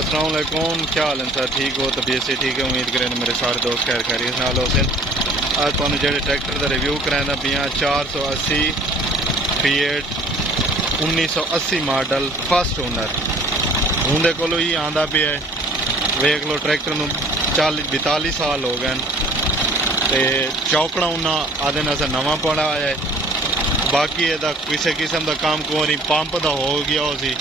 अस्सलाम वालेकुम, क्या हाल है सर? ठीक हो? तबीयत से ठीक है? उम्मीद करें मेरे सारे दोस्त खैर खैरियत नाल होसन। आज तुहानू जेहड़े ट्रैक्टर का रिव्यू करांदा पिया 480 Fiat 1980 मॉडल फर्स्ट ओनर उनके कोलों ही आंदा पिया है। वेख लो ट्रैक्टर नू 40-42 साल हो गए ते चौकड़ा उन्हें आदे ना नवा पड़ा है। बाकी एदा किसी किस्म का काम को नहीं, पंप का हो गया हो सी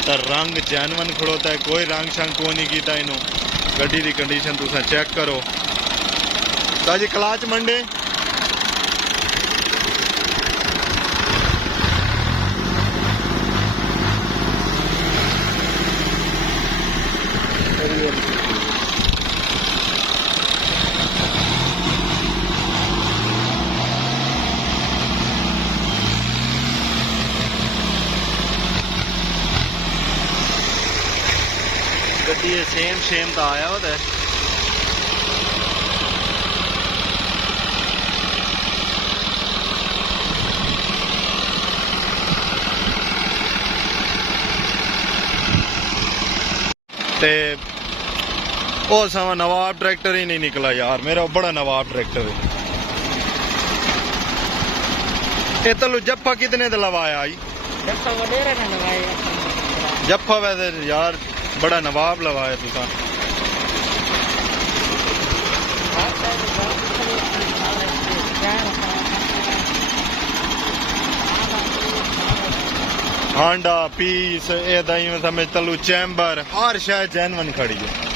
तो रंग जैनवन खड़ोता है, कोई रंग शंग को नहीं किया इनू। गड्डी की कंडीशन तुसा चेक करो। ताजी क्लाच मंडे गड्डी सेम तो आया होता है। ते ओ समा नवाब ट्रैक्टर ही नहीं निकला यार, मेरा बड़ा नवाब ट्रैक्टर है। ये तलू जप्फा कितने दा लवाया आई? जप्फा वैसे यार बड़ा नवाब लवाया तुसा। हांडा पीस ए समझ तलू चैम्बर हर शायद जैनवन खड़ी है।